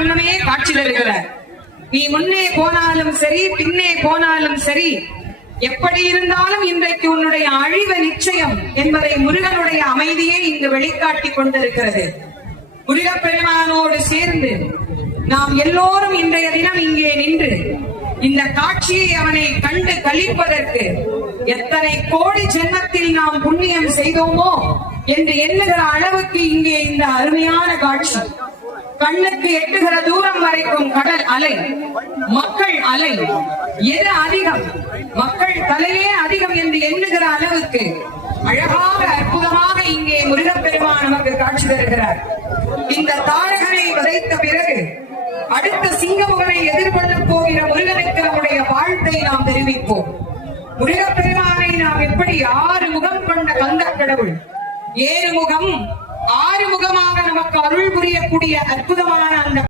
முன்னமே காட்சி தருகிறார். நீ முன்னே போனாலும் சரி, பின்னே போனாலும் சரி, எப்படி இருந்தாலும் இன்றைக்கு உன்னுடைய அழிவு நிச்சயம் என்பதை முருகனுடைய அமைதியை இங்கு வெளிக்காட்டி கொண்டிருக்கிறது. முருகப்பெருமானோடு சேர்ந்து நாம் எல்லோரும் இன்றைய தினம் இங்கே நின்று இந்த காட்சியை அவனை கண்டு கழிப்பதற்கு எத்தனை கோடி ஜென்மத்தில் நாம் புண்ணியம் செய்தோமோ என்று எண்ணுகிற அளவுக்கு இங்கே இந்த அருமையான காட்சி. கண்ணுக்கு எட்டுகிற தூரம் வரைக்கும் கடல் அலை, மக்கள் அலை, எது அதிகம், மக்கள் தலையே அதிகம் என்று எண்ணுகிற அளவுக்கு அழகாக அற்புதமாக இங்கே முருகப்பெருமான் நமக்கு காட்சி தருகிறார். இந்த தாரகனை வதைத்த பிறகு அடுத்த சிங்கமுகனை எதிர்கொள்ள போகிற முருகனுக்கு நம்முடைய வாழ்த்தை நாம் தெரிவிப்போம். முருகப்பெருமானை நாம் எப்படி 6 முகம் கொண்ட கந்த கடவுள், 7 முகம் 6 முகமாக நமக்கு அருள் புரியக்கூடிய அற்புதமான அந்த